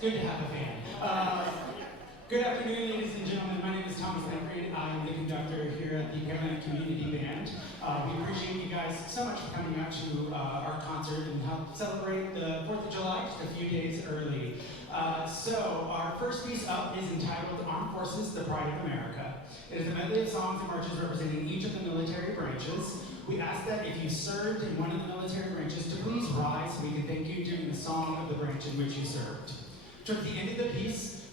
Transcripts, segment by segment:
Good to have a fan. Good afternoon, ladies and gentlemen. My name is Thomas Landfried. I'm the conductor here at the Pearland Community Band. We appreciate you guys so much for coming out to our concert and help celebrate the 4th of July just a few days early. So our first piece up is entitled Armed Forces, the Pride of America. It is a medley of songs and marches representing each of the military branches. We ask that if you served in one of the military branches to please rise so we can thank you during the song of the branch in which you served. Towards the end of the piece,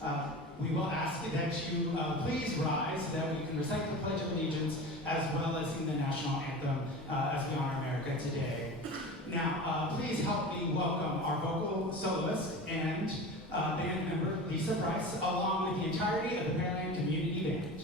we will ask that you please rise so that we can recite the Pledge of Allegiance as well as sing the national anthem as we honor America today. Now, please help me welcome our vocal soloist and band member, Lisa Price, along with the entirety of the Pearland Community Band.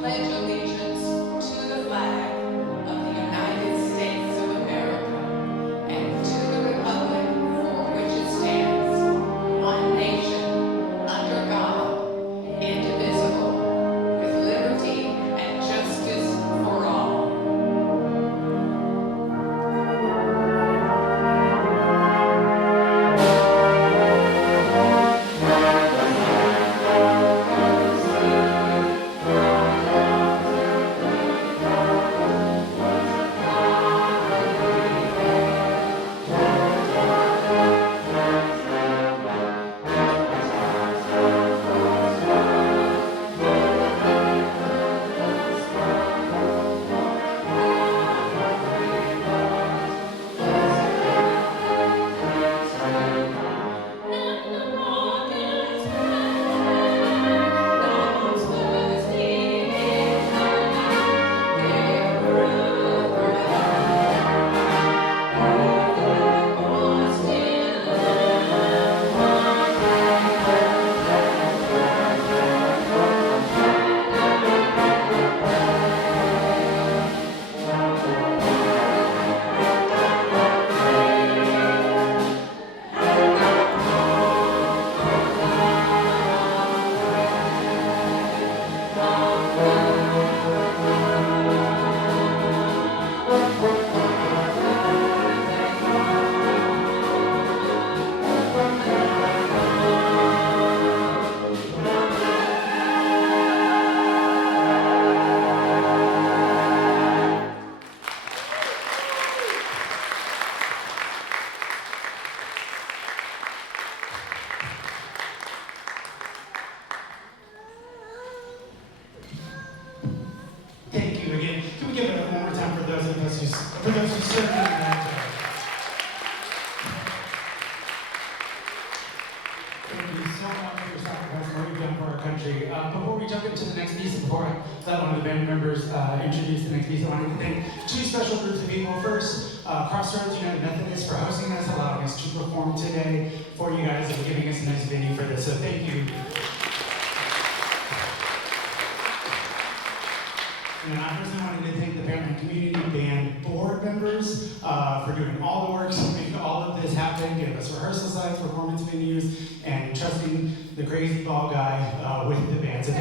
pledge allegiance to the flag of the United States of America and to the republic for which it stands, one nation, under God, indivisible, with liberty and justice for all. Thank you again. Can we give it up one more time for those of us who served in the military? Thank you so much for your sacrifice and what you've done for our country. Before we jump into the next piece, and before I let one of the band members introduce the next piece, I wanted to thank two special groups of people. First, CrossRoads United Methodist for hosting us, allowing us to perform today for you guys, and giving us a nice venue for this. So thank you. And I personally wanted to thank the Pearland Community Band board members for doing all the work to make all of this happen, give us rehearsal sites, performance venues, and trusting the crazy ball guy with the band. So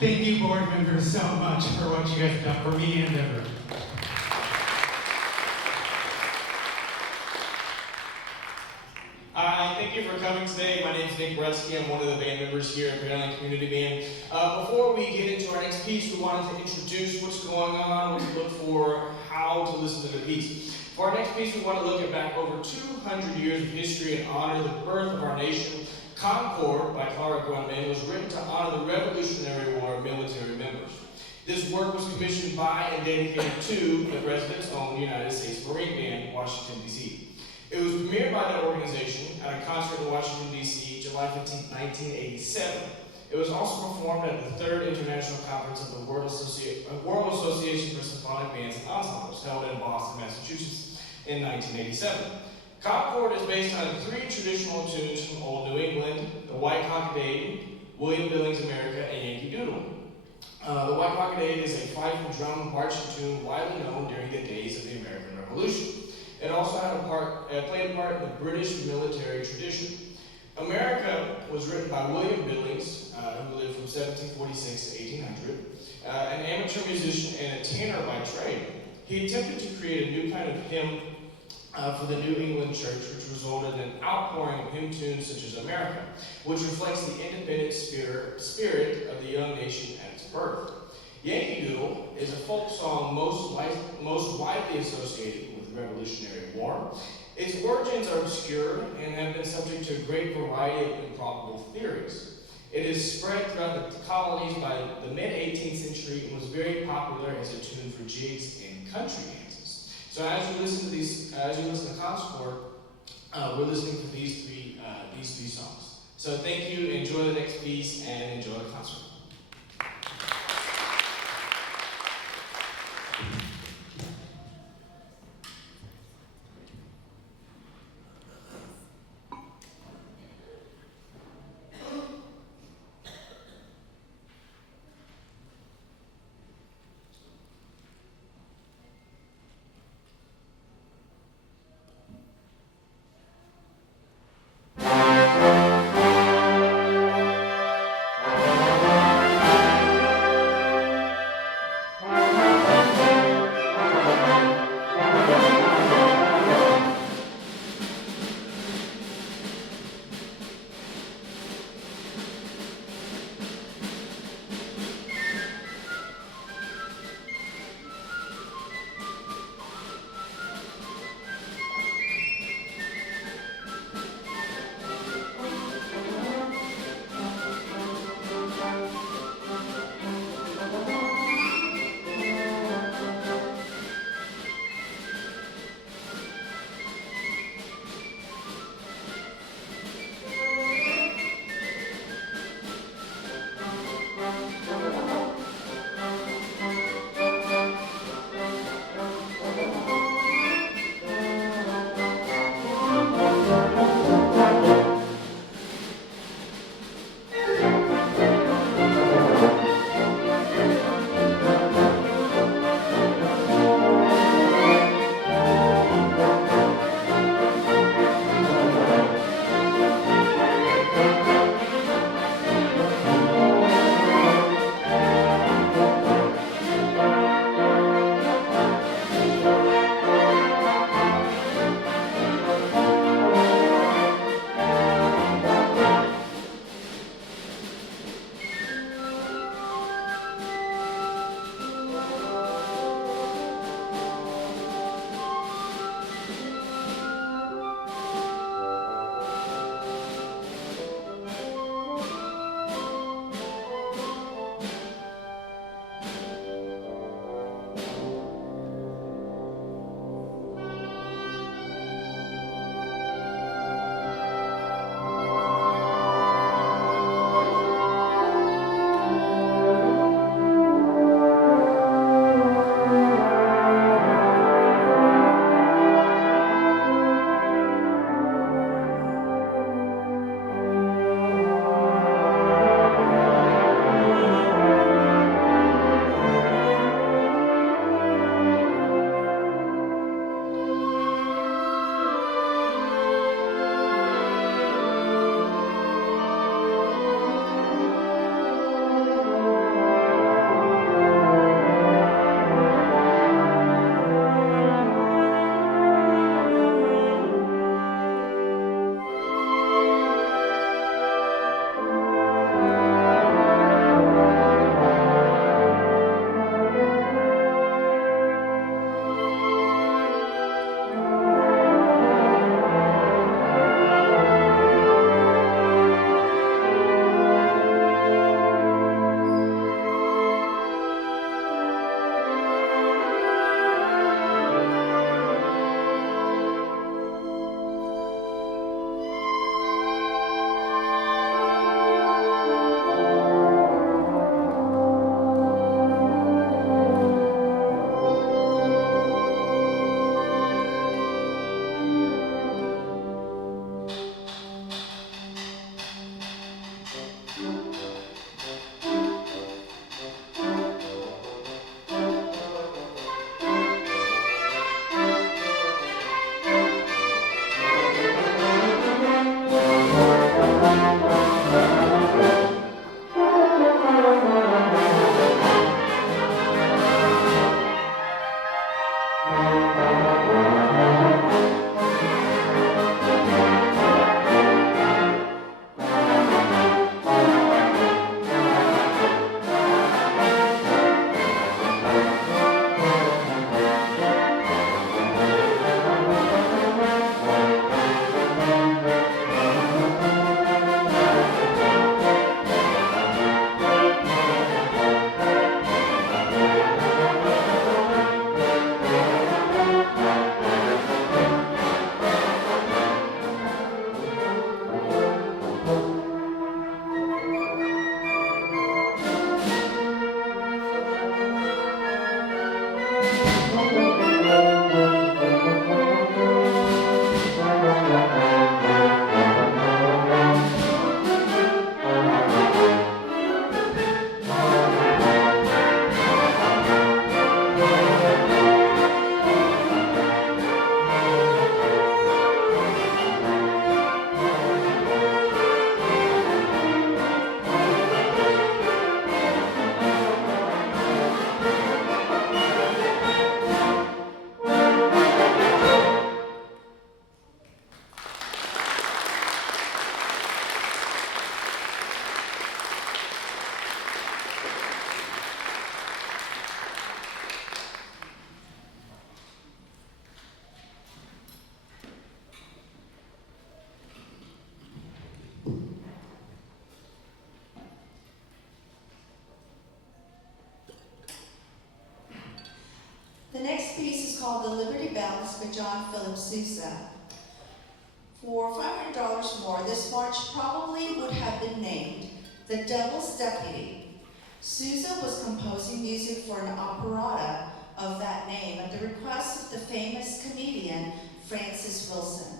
thank you board members so much for what you guys have done for me and Denver. Thank you for coming today. My name is Nick Bretsky. I'm one of the band members here at Pearland Community Band. Before we get into our next piece, we wanted to introduce what's going on, what to look for, how to listen to the piece. For our next piece, we want to look at back over 200 years of history and honor the birth of our nation. Concord by Clara Grumman was written to honor the Revolutionary War military members. This work was commissioned by and dedicated to the President's own United States Marine Band, Washington, D.C. It was premiered by that organization at a concert in Washington, D.C., July 15, 1987. It was also performed at the 3rd International Conference of the World Association for Symphonic Bands and Ensembles, held in Boston, Massachusetts, in 1987. Concord is based on 3 traditional tunes from Old New England: the White Cockadade, William Billings' America, and Yankee Doodle. The White Cockadade is a fife and drum marching tune widely known during the days of the American Revolution. It also played a part in the British military tradition. America was written by William Billings, who lived from 1746 to 1800, an amateur musician and a tanner by trade. He attempted to create a new kind of hymn for the New England church, which resulted in an outpouring of hymn tunes such as America, which reflects the independent spirit of the young nation at its birth. Yankee Doodle is a folk song most widely associated with the Revolutionary War. Its origins are obscure and have been subject to a great variety of improbable theories. It is spread throughout the colonies by the mid-18th century and was very popular as a tune for jigs and country dances. So as you listen to Concord, we're listening to these three songs. So thank you, enjoy the next piece, and enjoy the concert. the Liberty Bell is by John Philip Sousa. For $500 more, this march probably would have been named The Devil's Deputy. Sousa was composing music for an operetta of that name at the request of the famous comedian Francis Wilson.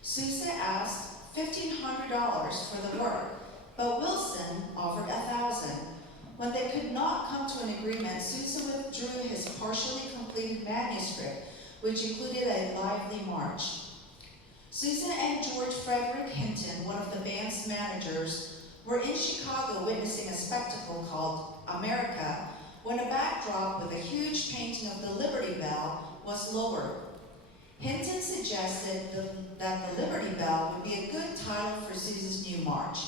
Sousa asked $1,500 for the work, but Wilson offered $1,000. When they could not come to an agreement, Sousa withdrew his partially completed manuscript, which included a lively march. Sousa and George Frederick Hinton, one of the band's managers, were in Chicago witnessing a spectacle called America when a backdrop with a huge painting of the Liberty Bell was lowered. Hinton suggested that the Liberty Bell would be a good title for Sousa's new march.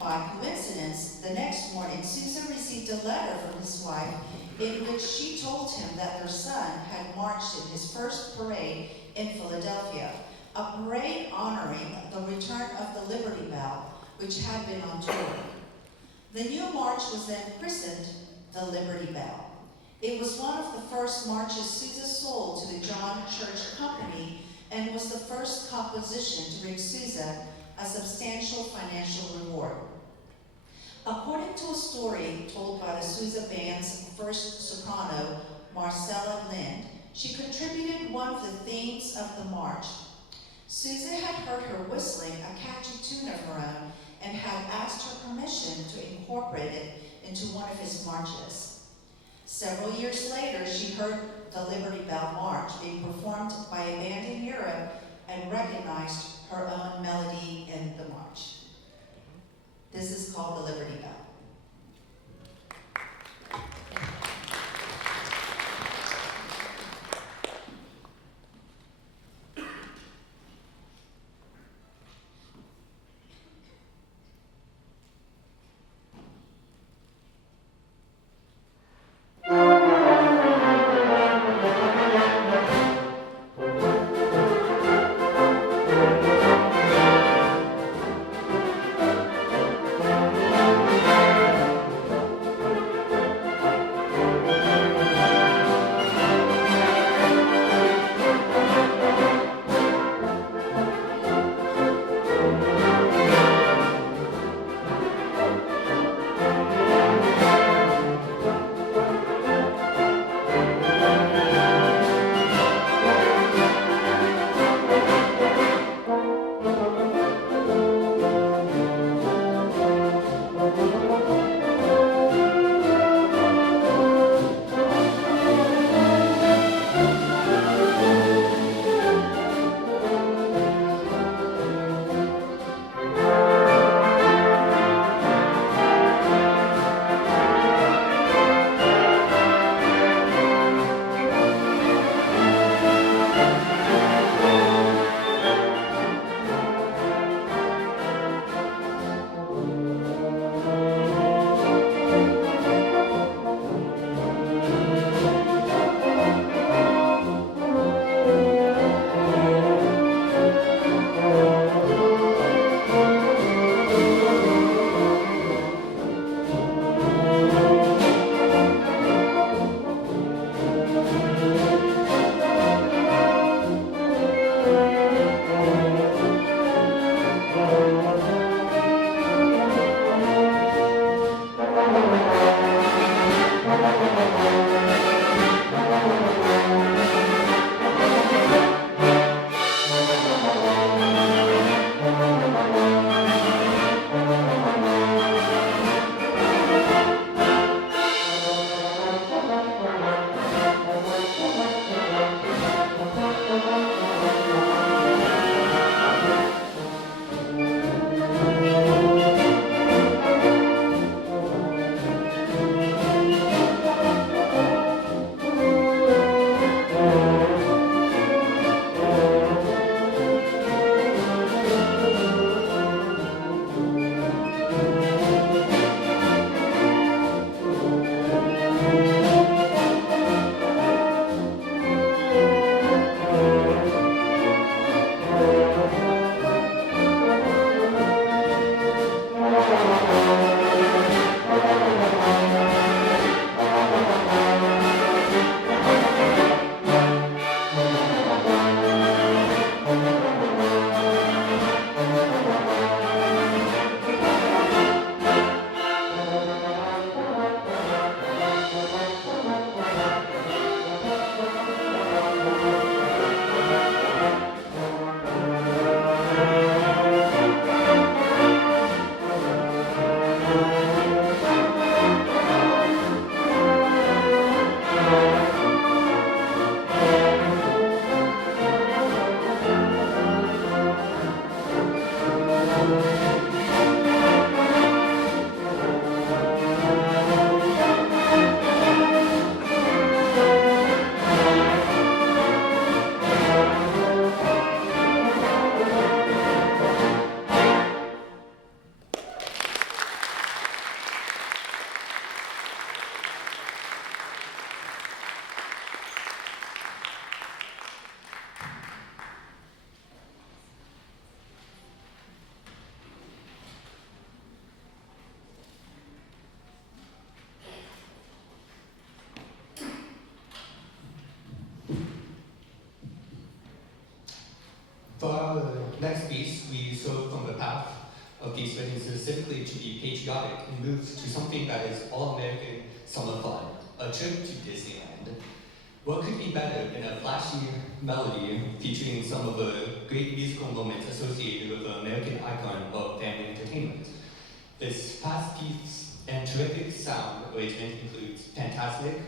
By coincidence, the next morning, Sousa received a letter from his wife in which she told him that their son had marched in his first parade in Philadelphia, a parade honoring the return of the Liberty Bell, which had been on tour. The new march was then christened the Liberty Bell. It was one of the first marches Sousa sold to the John Church Company and was the first composition to bring Sousa a substantial financial reward. According to a story told by the Sousa Band's first soprano, Marcella Lind, she contributed one of the themes of the march. Sousa had heard her whistling a catchy tune of her own and had asked her permission to incorporate it into one of his marches. Several years later, she heard the Liberty Bell March being performed by a band in Europe and recognized her own melody in the march. This is called the Liberty Bell. next piece, we saw from the path of these weddings specifically to be patriotic and move to something that is all-American summer fun, a trip to Disneyland. What could be better than a flashy melody featuring some of the great musical moments associated with the American icon of family entertainment? This past piece and terrific sound arrangement includes Fantastic,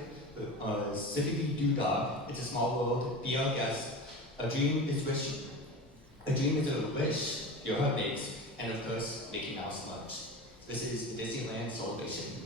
Zippity Doo Dah, It's a Small World, Be Our Guest, A Dream is a Wish Your Heart Makes, and of course, Mickey Mouse Lunch. This is Disneyland Celebration.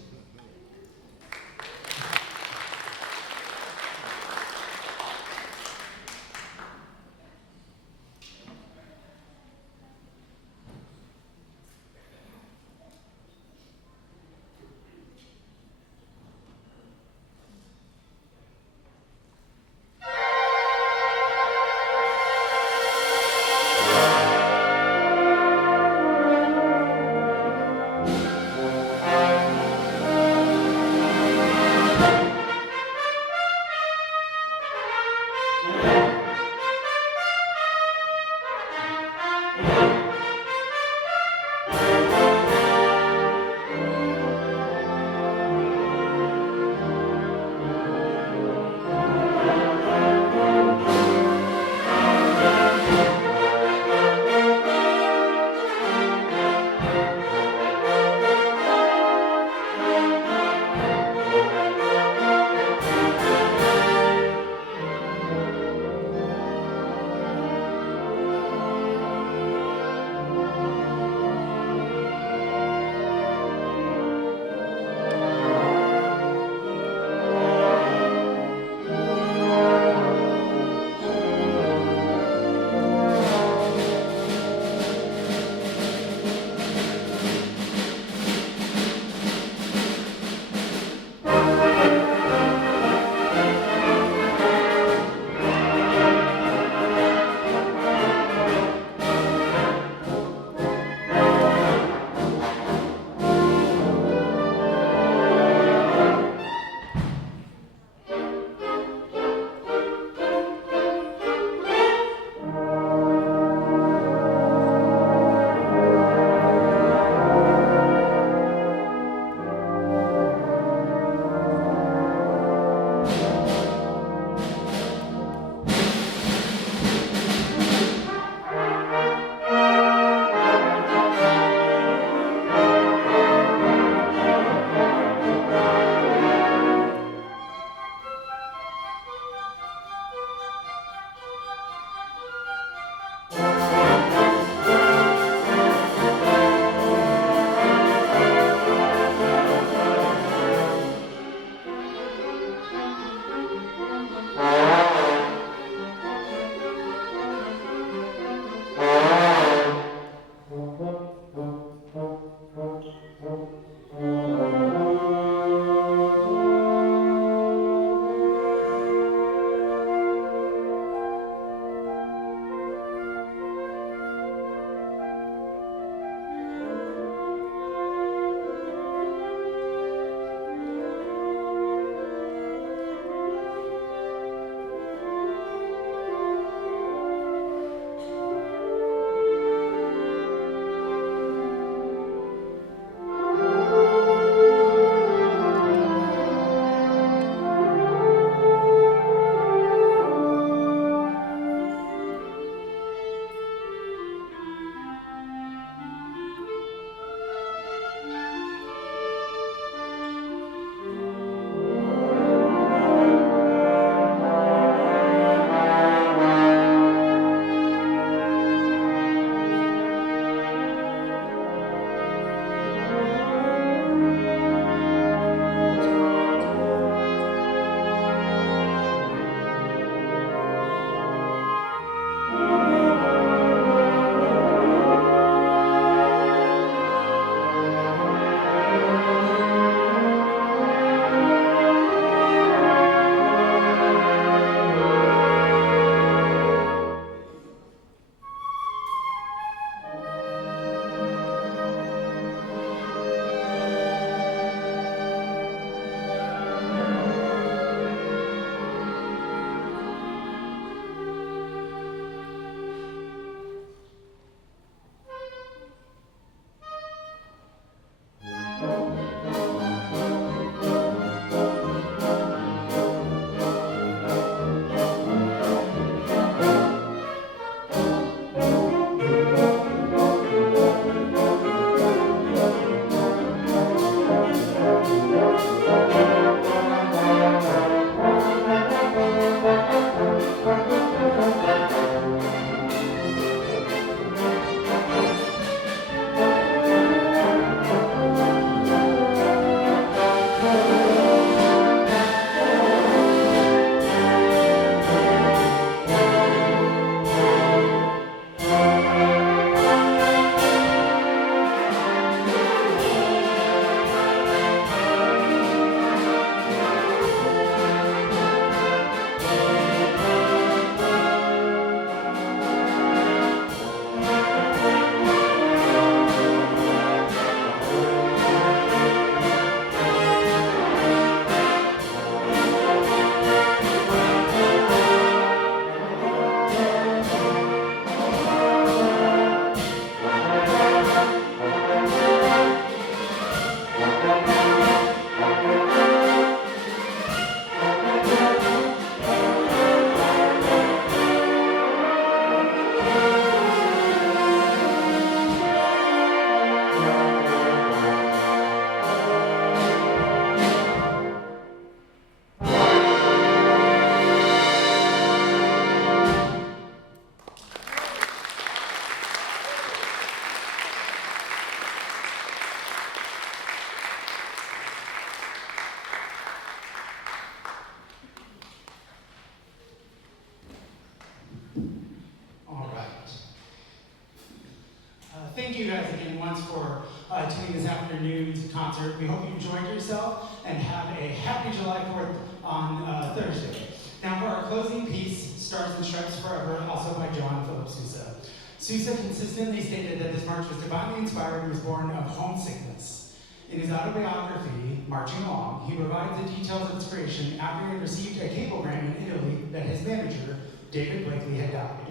performance, for attending this afternoon's concert. We hope you enjoyed yourself and have a happy July 4th on Thursday. Now for our closing piece, Stars and Stripes Forever, also by John Philip Sousa. Sousa consistently stated that this march was divinely inspired and was born of homesickness. In his autobiography, Marching Along, he provides the details of its creation after he had received a cablegram in Italy that his manager, David Blakely, had died.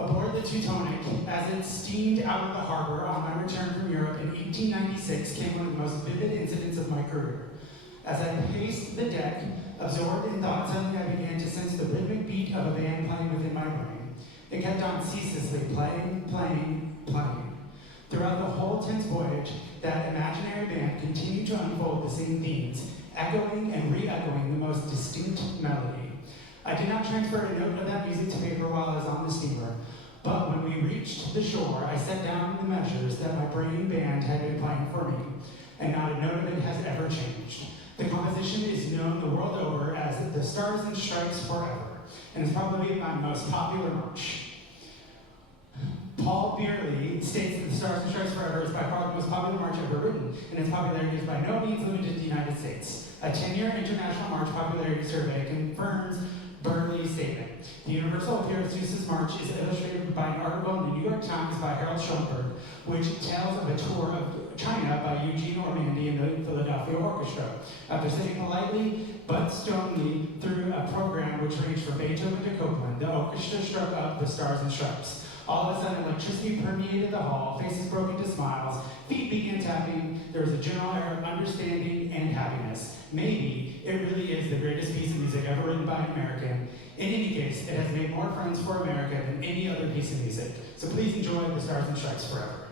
Aboard the Teutonic, as it steamed out of the harbor on my return from Europe in 1896, came one of the most vivid incidents of my career. As I paced the deck, absorbed in thought, suddenly I began to sense the rhythmic beat of a band playing within my brain. It kept on ceaselessly playing, playing, playing. Throughout the whole tense voyage, that imaginary band continued to unfold the same themes, echoing and re-echoing the most distinct melody. I did not transfer a note of that music to paper while I was on the steamer, but when we reached the shore, I set down the measures that my brain band had been playing for me, and not a note of it has ever changed. The composition is known the world over as the Stars and Stripes Forever, and is probably my most popular march. Paul Beerley states that the Stars and Stripes Forever is by far the most popular march ever written, and its popularity is by no means limited to the United States. A 10-year International March Popularity Survey confirms Beerley's statement. The universal appeal of Sousa's march is illustrated by an article in the New York Times by Harold Schoenberg, which tells of a tour of China by Eugene Ormandy and the Philadelphia Orchestra. After sitting politely but stonily through a program which ranged from Beethoven to Copland, the orchestra struck up the Stars and Stripes. All of a sudden, electricity permeated the hall, faces broke into smiles, feet began tapping, there was a general air of understanding and happiness. Maybe it really is the greatest piece of music ever written by an American. In any case, it has made more friends for America than any other piece of music. So please enjoy the Stars and Stripes Forever.